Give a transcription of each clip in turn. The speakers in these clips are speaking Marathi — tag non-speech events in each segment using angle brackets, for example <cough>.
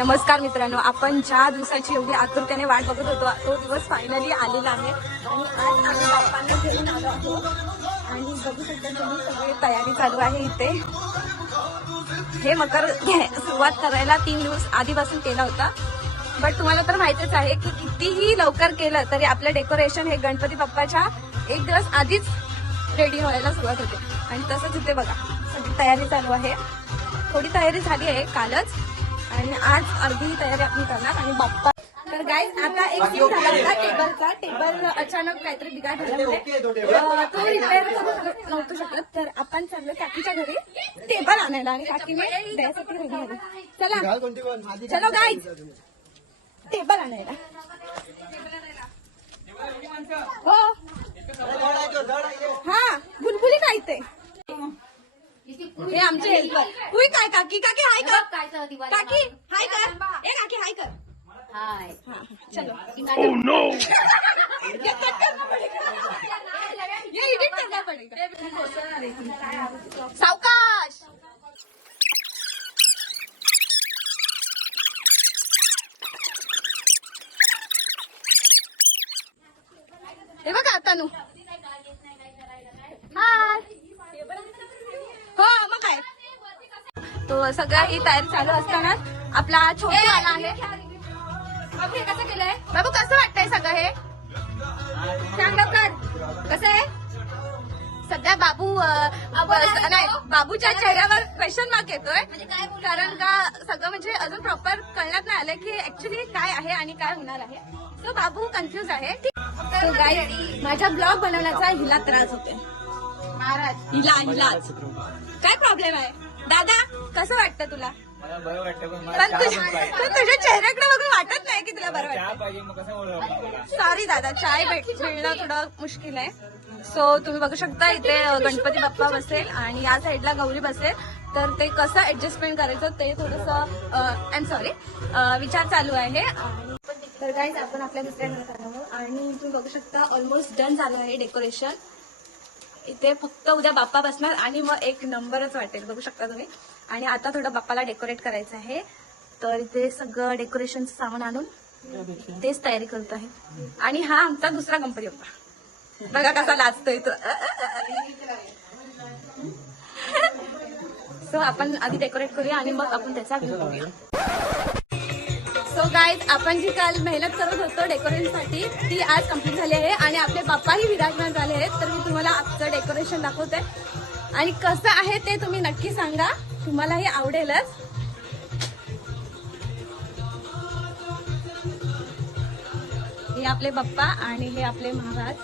नमस्कार मित्रांनो आपण ज्या दिवसाची एवढी आतुरतेने वाट बघत होतो तो दिवस फायनली आलेला आहे. आणि आज आम्ही बाप्पांना घेऊन आलो आहोत. आणि बघू शकता तुम्ही सगळी तयारी चालू आहे इथे. हे मकर सुरुवात करायला तीन दिवस आधीपासून केला होता. बट तुम्हाला तर माहितीच आहे की कितीही लवकर केलं तरी आपलं डेकोरेशन हे गणपती बाप्पाच्या एक दिवस आधीच रेडी व्हायला सुरुवात होते. आणि तसंच इथे बघा सगळी तयारी चालू आहे. थोडी तयारी झाली आहे कालच. आणि आज अर्धी तयारी आपण करणार आणि बाप्पा तर गाईज आता एक सीन झाला होता टेबलचा. टेबल अचानक काहीतरी बिघाड अं, तो रिपेअर करू नव्हतो शकत. तर आपण चाललो काकीच्या घरी. टेबल आणायला आणि काकीने द्यायसाठी रेडी झाली. चला. चलो गाईज टेबल आणायला. हो. हा बुलबुली काय ते. हे आमचे हेल्पर तुही काय काकी? काकी हाय कर. काकी हाय कर. ए काकी हाय कर. हाय. हाँ, चलो. ये कट करना पड़ेगा ये एडिट करना पड़ेगा सावकाश. हे बघा आता नू हाय हो मग काय तो सगळा ही तयारी चालू असताना आपला छोटू आला आहे. बाबू हे कसं केलंय? बाबू कसं वाटतंय सगळं हे? सांग लवकर. कसं आहे? सध्या बाबू अं, बस- नाही बाबूच्या चेहऱ्यावर क्वेश्चन मार्क येतोय. कारण का सगळं म्हणजे अजून प्रॉपर कळण्यात नाही आलं की ऍक्च्युली काय आहे आणि काय होणार आहे. सो बाबू कन्फ्युज आहे. So guys, माझ्या ब्लॉग बनवण्याचा हिला त्रास होते महाराज. हिला हिलाच काय प्रॉब्लेम आहे? दादा कसं वाटतं तुला? मला बरं वाटतं पण मला पण चहा तुझ्या पण पाहिजे. पण तुझ्या चेहऱ्याकडे बघून वाटत नाही की तुला बरं चहा वाटतं पाहिजे मग कसं ओळखणार मला सॉरी दादा चाय भेट मिळणं थोडं मुश्किल आहे. सो तुम्ही बघू शकता इथे गणपती बाप्पा बसेल आणि या साईडला गौरी बसेल. तर ते कसं ऍडजस्टमेंट करायचं ते थोडस आय एम सॉरी विचार चालू आहे. आणि- तर गाईज आपण आपल्या दुसऱ्या घरात आलो आहोत आणि तुम्ही बघू शकता ऑलमोस्ट डन झालं आहे डेकोरेशन इथे फक्त उद्या बाप्पा बसणार आणि मग एक नंबरच वाटेल. बघू शकता तुम्ही. आणि आता थोडं बाप्पाला डेकोरेट करायचं आहे. तर इथे सगळं डेकोरेशनचं सामान आणून तेच तयारी करत आहे. आणि हा आमचा दुसरा गणपती बाप्पा. बघा कसा लाचतोय तो. सो आपण आधी डेकोरेट करूया आणि मग आपण त्याचा व्ह्यू करूया सो गाईज आपण जी काल मेहनत करत होतो डेकोरेशनसाठी ती आज कंप्लीट झाली आहे आणि आपले बाप्पाही विराजमान झाले आहेत. तर मी तुम्हाला आजचं डेकोरेशन दाखवते. आणि कसं आहे ते तुम्ही नक्की सांगा. तुम्हालाही आवडेलच. हे आपले बाप्पा आणि हे आपले महाराज.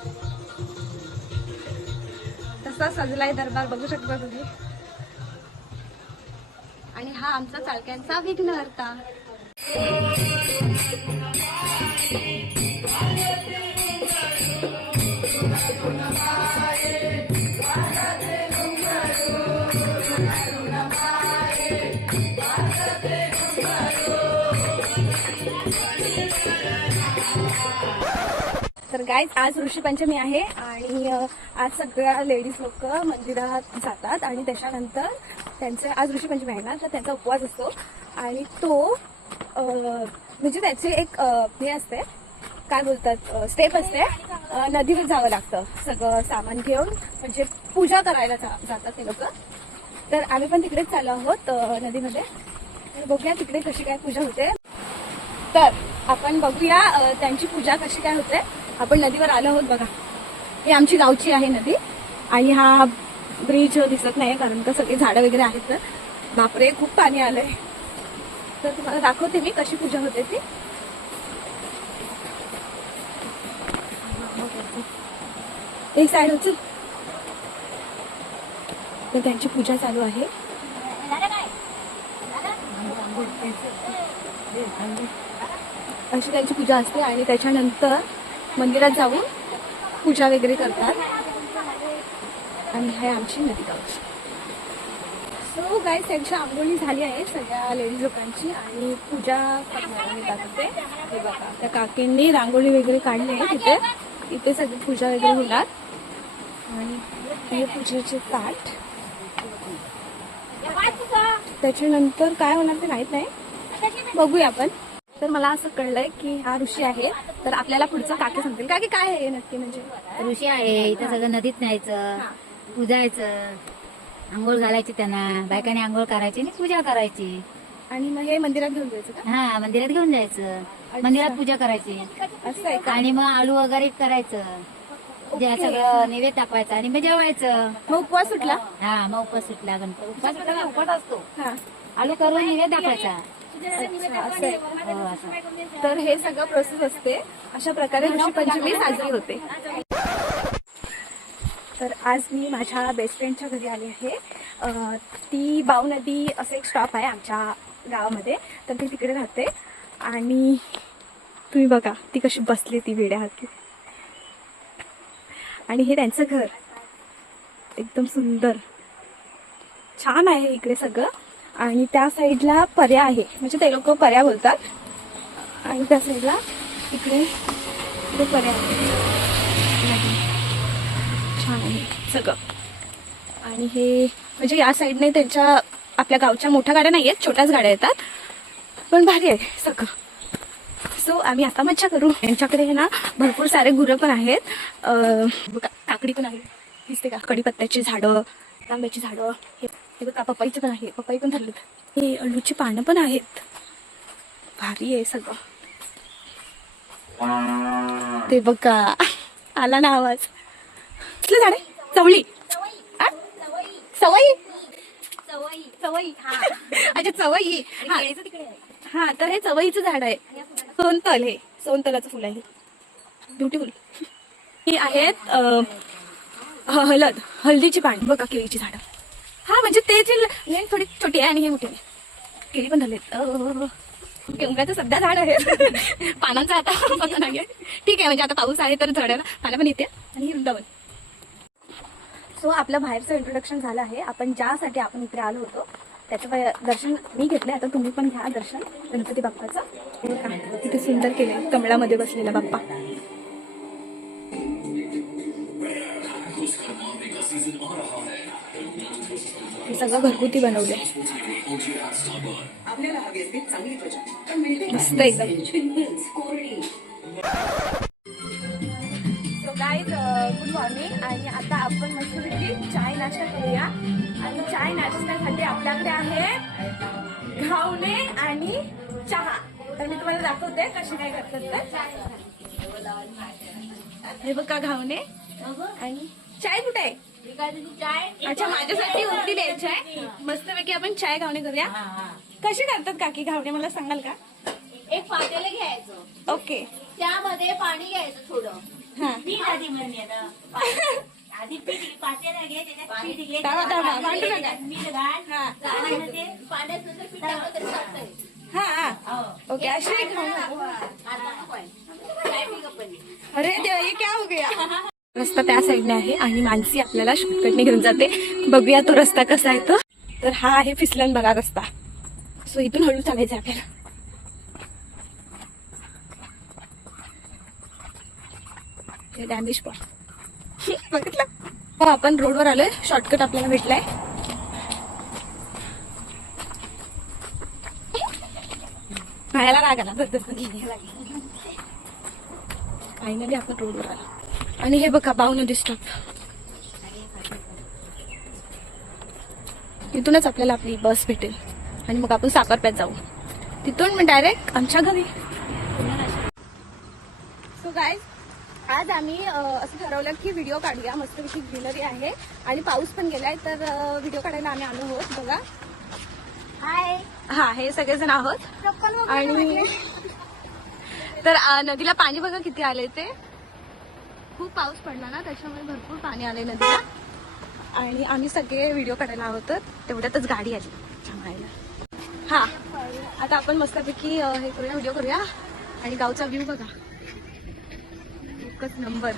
तसा सजलाय दरबार बघू शकता तुम्ही. आणि हा आमचा चालक्यांचा विघ्नहर्ता. गाईज आज ऋषीपंचमी आहे आणि आज सगळ्या लेडीज लोक मंदिरात जातात आणि त्याच्यानंतर त्यांचे आज ऋषीपंचमी आहे ना तर त्यांचा उपवास असतो. आणि तो म्हणजे त्याचे एक हे असते काय बोलतात स्टेप असते. नदीवर जावं लागतं सगळं सामान घेऊन म्हणजे पूजा करायला जा- जातात ते लोक. तर आम्ही पण तिकडेच चाललो आहोत नदीमध्ये. बघूया तिकडे कशी काय पूजा होते. तर आपण बघूया त्यांची पूजा कशी काय होते. आपण नदीवर आलो आहोत बघा. ही आमची गावची आहे नदी आणि हा ब्रिज दिसत नाही कारण का सगळी झाडं वगैरे आहेत तर. बापरे खूप पाणी आलंय. तर तुम्हाला दाखवते मी कशी पूजा होते ती. एक साईड होती. तर त्यांची पूजा चालू आहे. अशी त्यांची पूजा असते आणि त्याच्यानंतर मंदिरात जाऊन पूजा वगैरे करतात. आणि हे आमची नदी गावची सो गाय त्यांची आंघोळी झाली आहे सगळ्या लेडीज लोकांची आणि पूजा करणार होते हे बघा त्या काकींनी रांगोळी वगैरे काढली आहे तिथे. इथे सगळी पूजा वगैरे होणार. आणि हे पूजेचे ताट. त्याच्यानंतर काय होणार ते माहीत नाही. बघूया आपण. तर मला असं कळलंय की हा ऋषी आहे. तर आपल्याला पुढचं काकी सांगतील. काकी काय आहे हे नक्की म्हणजे? ऋषी आहे. इथं सगळं नदीत न्यायचं पूजायचं आंघोळ घालायची त्यांना बायकांनी आंघोळ करायची आणि पूजा करायची. आणि मग हे मंदिरात घेऊन जायचं का? हा मंदिरात घेऊन जायचं. मंदिरात पूजा करायची. असं आहे का? आणि मग आळू वगैरे करायचं. जे सगळं नैवेद्य दाखवायचं आणि मग जेवायचं. मग उपवास सुटला? हा मग उपवास सुटला. गणपती उपवास सुटला उपवास असतो. हा. आळू करून नैवेद्य दाखवायचा. अच्छा, असं असं तर हे सगळं प्रोसेस असते. अशा प्रकारे ऋषी पंचमी साजरी होते. तर आज मी माझ्या बेस्ट फ्रेंडच्या घरी आली आहे. ती बाव नदी असं एक स्टॉप आहे आमच्या गावामध्ये. तर ती तिकडे राहते. आणि तुम्ही बघा ती कशी बसली ती वेड्या हाती. आणि हे त्यांचं घर. एकदम सुंदर. छान आहे इकडे सगळं. आणि त्या साईडला पर्या आहे. म्हणजे ते लोक पर्या बोलतात. आणि त्या साईडला इकडे इकडे पर्या आहे. छान आहे सगळं. आणि हे म्हणजे या साईडने त्यांच्या आपल्या गावच्या मोठ्या गाड्या नाही आहेत छोट्याच गाड्या येतात. पण भारी आहे सगळं. सो आम्ही आता मच्छा करू. यांच्याकडे आहे ना भरपूर सारे गुरं पण आहेत. काकडी पण आहे. दिसते का? कडीपत्त्याची झाडं तांब्याची झाडं हे हे बघा पपईचे पण आहे पपई पण धरलेत. हे अळूची पानं पण आहेत. भारी आहे सगळं. ते बघा आला ना आवाज. कसलं झाड आहे? चवळी. आ? सवई सवई हा. अच्छा चवई हा. हा तर हे चवईचं झाड आहे. सोनतल हे. सोनतलाचं फुल आहे. ब्युटिफुल ही आहेत हळद हळदीची पाणी बघा केळीची झाडं. हा म्हणजे ते जे लेन थोडी छोटी आहे आणि हे मोठी आहे. केळी पण झालेत. केवढ्याचं सध्या झाड आहे <laughs> पानांचं आता <laughs> पता नाही ठीक आहे म्हणजे आता पाऊस आहे तर झाडाला पानं पण येते. आणि वृंदावन. सो आपलं बाहेरचं इंट्रोडक्शन झालं आहे. आपण ज्यासाठी आपण इकडे आलो होतो त्याचं दर्शन मी घेतलंय. आता तुम्ही पण घ्या दर्शन. गणपती बाप्पाचं. तिथे किती सुंदर केलं कमळामध्ये बसलेला बाप्पा. सगळं घरगुती बनवलंय मस्त एकदम. गाईज गुड मॉर्निंग आणि आता आपण मस्तपैकी चाय नाश्ता करूया. आणि चाय नाश्त्यासाठी आपल्याकडे आहे घावणे आणि चहा. तर मी तुम्हाला दाखवते कसे काय करतात तर हे बघा घावणे आणि चाय कुठे आहे? अच्छा माझ्यासाठी उरली द्यायची आहे मस्तपैकी आपण चाय घावणे करूया. कशी करतात काकी घावणे मला सांगाल का? एक पातेलं घ्यायचं. ओके. त्यामध्ये पाणी घ्यायचं थोडं. हा. आधी म्हणजे पातेलं घे पाण्यात. हा. ओके अशी पीक? अरे देवा ये क्या हो गया? रस्ता त्या साईडने आहे आणि मानसी आपल्याला शॉर्टकटने घेऊन जाते. बघूया तो रस्ता कसा आहे तो. तर हा आहे फिसलन बघा रस्ता. सो इथून हळू चालायचं आहे आपल्याला डॅमेज पण. बघितलं? हो आपण रोडवर आलोय. शॉर्टकट आपल्याला भेटलाय. पाहायला राग आला. फायनली आपण रोडवर आलो. आणि हे बघा बाव नदी स्टॉप इथूनच आपल्याला आपली बस भेटेल. आणि मग आपण साखरप्यात जाऊ. तिथून मी डायरेक्ट आमच्या घरी. सो गाय आज आम्ही असं ठरवलं की व्हिडिओ काढूया. मस्तपैकी ग्रीनरी आहे. आणि पाऊस पण गेलाय तर व्हिडिओ काढायला आम्ही आलो आहोत. बघा. हाय हा हे सगळेजण आहोत. आणि तर नदीला पाणी बघा किती आले ते. खूप पाऊस पडला ना त्याच्यामुळे भरपूर पाणी आले नदीला आणि आम्ही सगळे व्हिडिओ काढायला आहोत तेवढ्यातच गाडी आली. थांबायला. हा आता आपण मस्तपैकी हे करूया व्हिडिओ करूया. आणि गावचा व्ह्यू बघा. एकच नंबर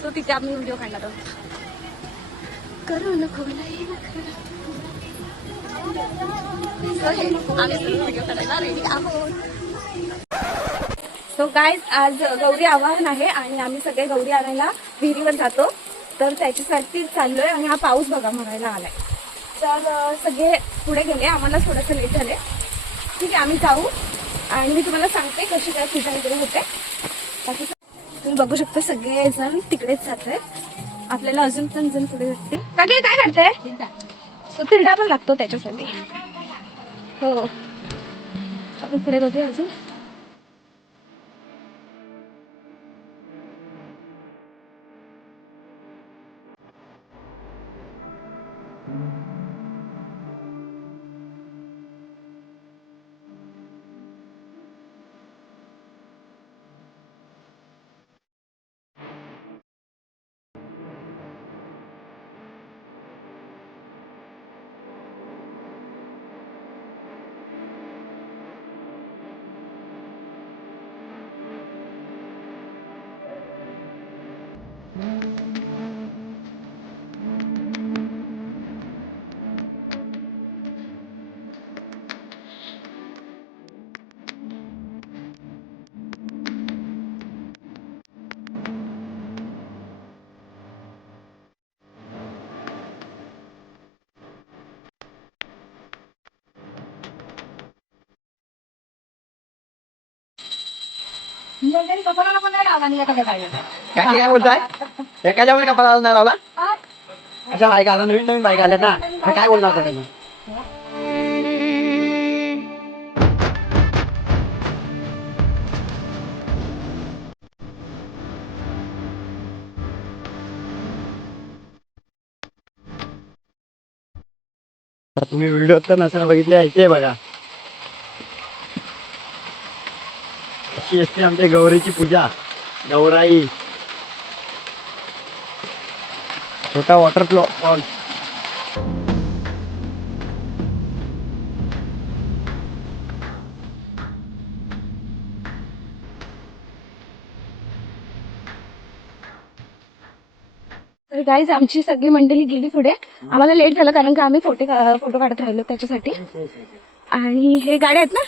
सो तिथे आम्ही व्हिडिओ काढणार आहोत. करू नको आम्ही व्हिडिओ काढायला रेडी आहोत. सो गाय आज गौरी आवाहन आहे आणि आम्ही सगळे गौरी आणायला विहिरीवर जातो. तर त्याच्यासाठी चाललोय आणि हा पाऊस बघा म्हणायला आलाय. तर सगळे पुढे गेले. आम्हाला थोडंसं लेट झाले ठीक आहे आम्ही जाऊ. आणि मी तुम्हाला सांगते कशी काय पूजा वगैरे होते. बाकी तुम्ही बघू शकता सगळे जण तिकडेच जात आहेत आपल्याला अजून पण जण पुढे जाते काय काय करताय? तो तिरडा पण लागतो त्याच्यासाठी. हो. आपण पुढे बघूया अजून. काय काय बोलताय? एकाच्यामुळे कपाळाला नाही लावला? अच्छा बायका आता नवीन नवीन आल्या ना. काय बोलणार तुम्ही? व्हिडिओ तर नसेल बघितले ऐकते बघा. अशी असते आमच्या गौरीची पूजा. गौराई. छोटा वॉटर फ्लो फॉल तर गाईज आमची सगळी मंडळी गेली पुढे. आम्हाला लेट झालं कारण का आम्ही फोटो फोटो काढत राहिलो त्याच्यासाठी. आणि हे गाड्या आहेत ना?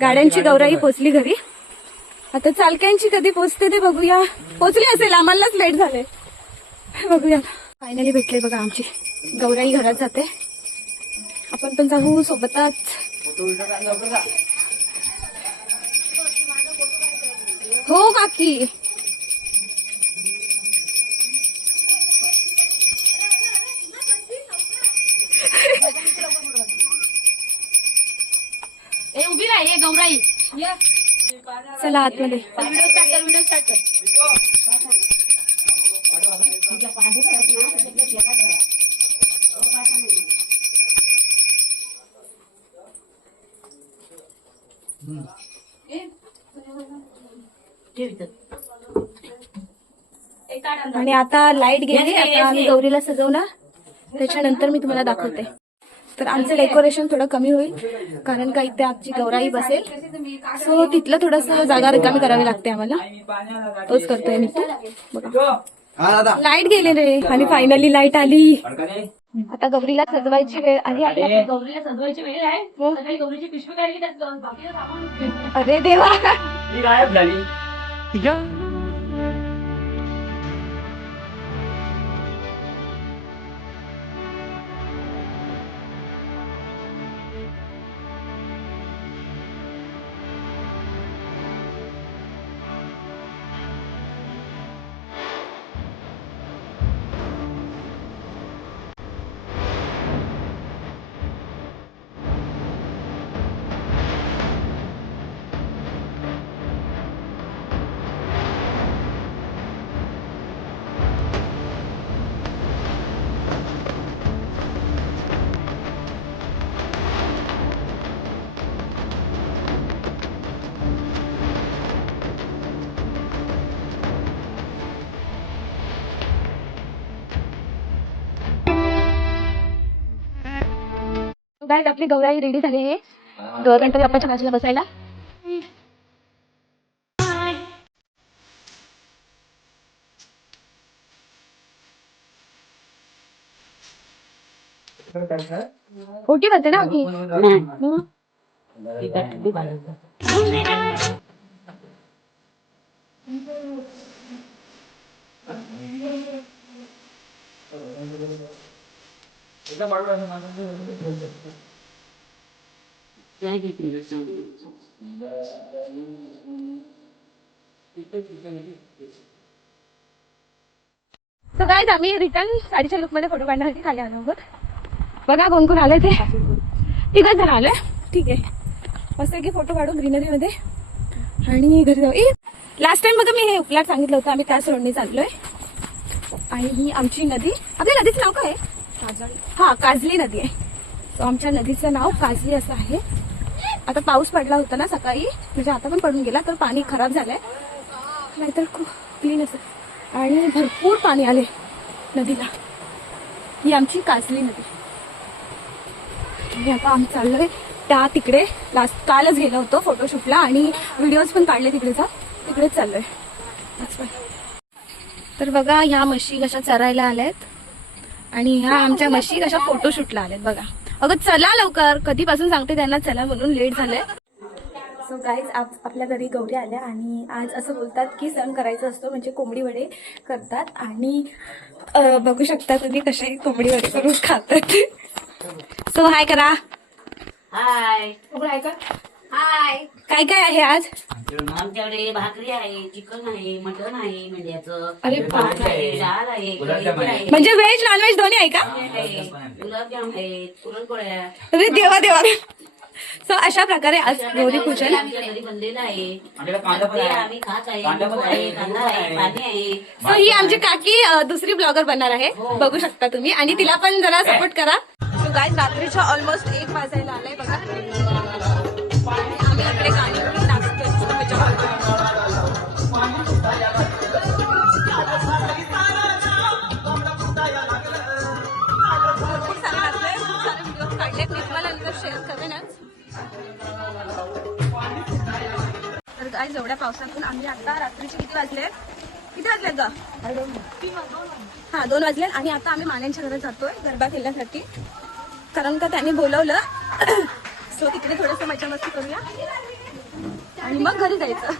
गाड्यांची गौराई पोचली घरी. आता चालक्यांची कधी पोचते ते बघूया. पोचली असेल आम्हालाच लेट झाले. बघूया. फायनली भेटले बघा आमची. गौराई घरात जाते. आपण पण जाऊ सोबतच. हो काकी. उभी राह ये गौराई ये चला आतमध्ये आणि आता लाइट गेली आता आम्ही गौरीला सजवणार. त्याच्यानंतर मी तुम्हाला दाखवते. तर आमचं डेकोरेशन थोडं कमी होईल कारण का इथे आमची गौराई बसेल. सो तिथलं थोडस जागा रिकामी करावी लागते आम्हाला. तोच करतोय मी तो. बघा. हा दादा. लाइट गेली रे. आणि फायनली लाइट आली. आता गौरीला सजवायची वेळ आली गौरीला सजवायची वेळ आहे. सकाळी गौरीची पिशवी अरे देवा. झाली. गाईज आपली गौराई रेडी झाली आहे. गणपती बाप्पाच्या बाजूला बसायला. ओटी करते ना ओटी सो काय आम्ही रिटर्न साडीच्या लुकमध्ये फोटो काढण्यासाठी खाली आलो आहोत. बघा कोण कोण आले ते. तिघच जण आलोय. ठीक आहे. मस्त की फोटो काढू ग्रीनरीमध्ये आणि घरी जाऊ. ए लास्ट टाइम बघा मी हे उपलाट सांगितलं होतं आम्ही त्याच रोडने चाललोय. आणि ही आमची नदी. आपल्या नदीचं नाव काय आहे? हा काजली नदी आहे. सो आमच्या नदीचं नाव काजली असं आहे. आता पाऊस पडला होता ना सकाळी म्हणजे आता पण पडून गेला तर पाणी खराब झालंय. नाहीतर खूप क्लीन असं. आणि भरपूर पाणी आले नदीला. ही आमची काजली नदी. आणि आता आम्ही चाललोय त्या तिकडे. लास्ट कालच गेलो होतो फोटोशूटला आणि व्हिडिओज पण काढले तिकडेचा. तिकडेच चाललोय. तर बघा ह्या म्हशी कशा चरायला आल्या आहेत आणि ह्या आमच्या म्हशी कशा फोटोशूटला आल्यात बघा. अगं चला लवकर. कधीपासून सांगते त्यांना चला म्हणून लेट झालंय. सो गाईज आप आपल्या घरी गौरी आल्या आणि आज असं बोलतात की सण करायचा असतो म्हणजे कोंबडी वडे करतात. आणि बघू शकता तुम्ही कसे कोंबडी वडे करून खातात. सो हाय करा. हाय हाय का? हाय काय काय आहे आज? आमच्याकडे भाकरी आहे चिकन आहे मटन आहे मेंढ्याचं. अरे भात आहे डाळ आहे कढी म्हणजे व्हेज नॉनव्हेज दोन्ही आहे का? आहे, गुलाबजाम आहे पुरणपोळ्या. अरे देवा देवा. सो अशा प्रकारे आज गौरी पूजन आमच्या घरी बनलेलं आहे. आमच्याकडे कांदा पण ते आहे. आम्ही खात आहे कांदा पण लिंबू आहे, आहे कांदा लिंबू आहे आहे. पाणी आहे. सो ही आमची काकी अ, दुसरी ब्लॉगर बनणार आहे. बघू शकता तुम्ही. आणि तिला पण जरा सपोर्ट करा. सो गाय रात्रीच्या ऑलमोस्ट एक वाजायला आलाय बघा. आणि इकडे गाणी म्हणून नाचतोय सारे खूप सारे काढलेत मी तुम्हाला नंतर शेअर करेनच तर गाय एवढ्या पावसातून आम्ही आता रात्रीचे किती वाजले? किती वाजले ग? हा दोन वाजले आणि आता आम्ही मान्यांच्या घरात जातोय गरबा खेळण्यासाठी. कारण का त्यांनी बोलवलं <coughs> सो तिकडे थोडस मजा मस्ती करूया. आणि मग घरी जायचं.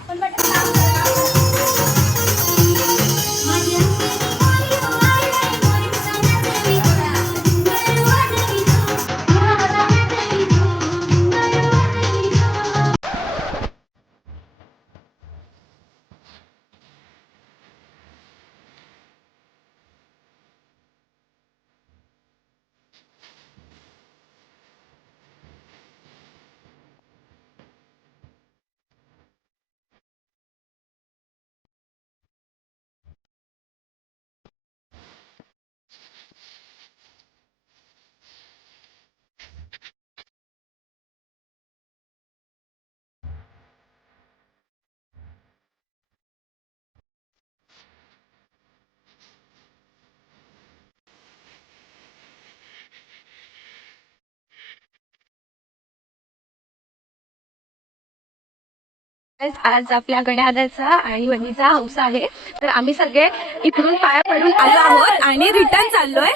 आज आपल्या गड्यादाचा आणि वहिनीचा हौसा आहे. तर आम्ही सगळे इकडून पाया पडून आलो आहोत आणि रिटर्न चाललोय.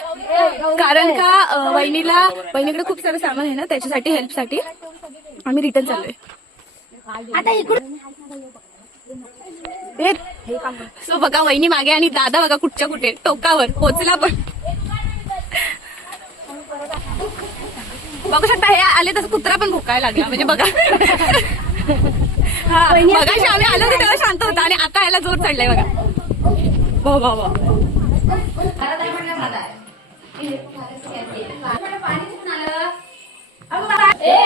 कारण का वहिनीला वहिनीकडे खूप सारं सामान आहे ना त्याच्यासाठी हेल्पसाठी आम्ही रिटर्न चाललोय. आता इकडून सो बघा वहिनी मागे आणि दादा बघा कुठच्या कुठे टोकावर पोचला पण. बघू शकता हे आले तसं कुत्रा पण भुकायला लागला म्हणजे बघा. मगाशी आम्ही आलो होतो तेव्हा शांत होता आणि आता याला जोर चढलाय बघा. वा वा वा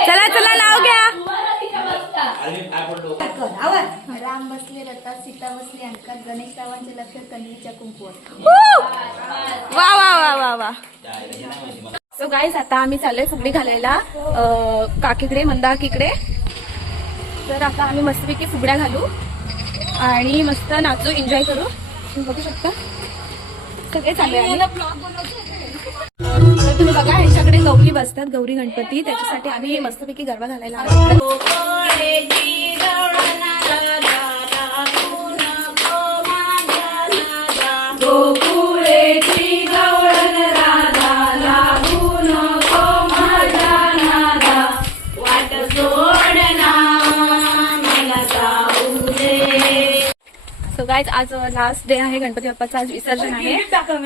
चला चला नाव घ्या. राम बसले रथात सीता बसली अंकात गणेश रावांचे लक्ष कणीच्या कुंकूवर. वा वा वा वा वा. सो गाईज आता आम्ही चाललोय फुगडी घालायला काकीकडे मंदाकीकडे. तर आता आम्ही मस्तपैकी फुगड्या घालू आणि मस्त नाचू एन्जॉय करू. तुम्ही बघू शकता. सगळे चालले तुम्ही बघा ह्याच्याकडे गौरी बसतात गौरी गणपती. त्याच्यासाठी आम्ही मस्तपैकी गरबा घालायला आलो. सो गायज आज लास्ट डे आहे गणपती बाप्पाचं आज विसर्जन आहे.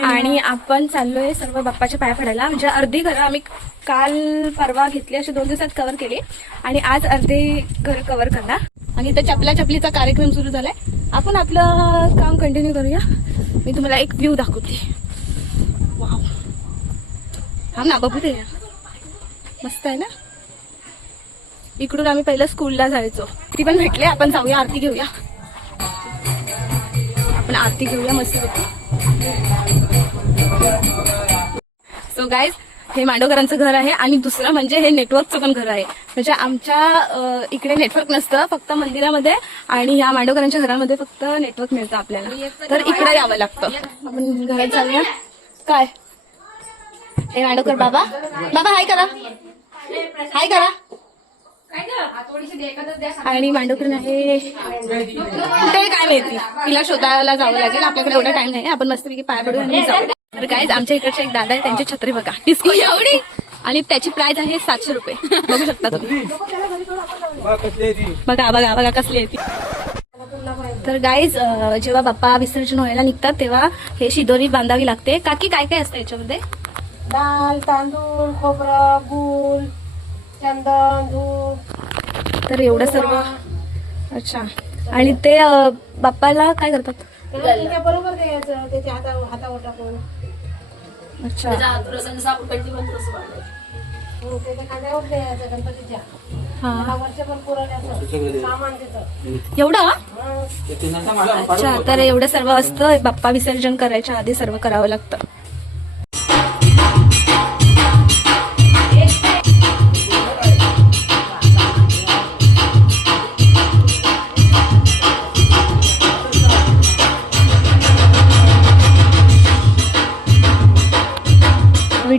आणि आपण चाललोय सर्व बाप्पाच्या पाया पडायला. म्हणजे अर्धी घरं आम्ही काल परवा घेतली अशी दोन दिवसात कव्हर केली. आणि आज अर्धी घर कव्हर करणार. आणि इथं चपला चपलीचा कार्यक्रम सुरू झालाय. आपण आपलं काम कंटिन्यू करूया. मी तुम्हाला एक व्ह्यू दाखवते. वाव हा ना बघू दे. मस्त आहे ना? इकडून आम्ही पहिलं स्कूलला जायचो. ती पण भेटले आपण जाऊया आरती घेऊया. आपण आरती घेऊया मस्त सो गाईज हे मांडवकरांचं घर आहे आणि दुसरं म्हणजे हे नेटवर्कचं पण घर आहे. म्हणजे आमच्या इकडे नेटवर्क नसतं फक्त मंदिरामध्ये आणि ह्या मांडवकरांच्या घरामध्ये फक्त नेटवर्क मिळतं आपल्याला. तर इकडे यावं लागतं. आपण घरात जाऊया. काय? हे मांडवकर बाबा. बाबा हाय करा. हाय करा. आणि मांडवकर आहे. कुठे काय माहिती तिला शोधायला जावं लागेल. आपल्याकडे एवढा टाइम नाही. आपण मस्तपैकी पाय पडू आणि जाऊ. तर काय आमच्या इकडचे एक दादा आहे. त्यांची छत्री बघा. डिस्को एवढी. आणि त्याची प्राइस आहे सातशे रुपये. बघू शकता तुम्ही. बघा बघा बघा कसली आहे ती. तर गाईज जेव्हा बाप्पा विसर्जन व्हायला निघतात तेव्हा हे शिदोरी बांधावी लागते. काकी काय काय असतं याच्यामध्ये? डाळ तांदूळ खोबरं गूळ. चंदन धूप तर एवढं सर्व. अच्छा. आणि ते बाप्पाला काय करतात? त्याच्या बरोबर द्यायचं त्याच्या हाता हातावर टाकून. अच्छा. हो, हा. हा एवढं? हं. अच्छा तर एवढं सर्व असतं. बाप्पा विसर्जन करायच्या आधी सर्व करावं लागतं.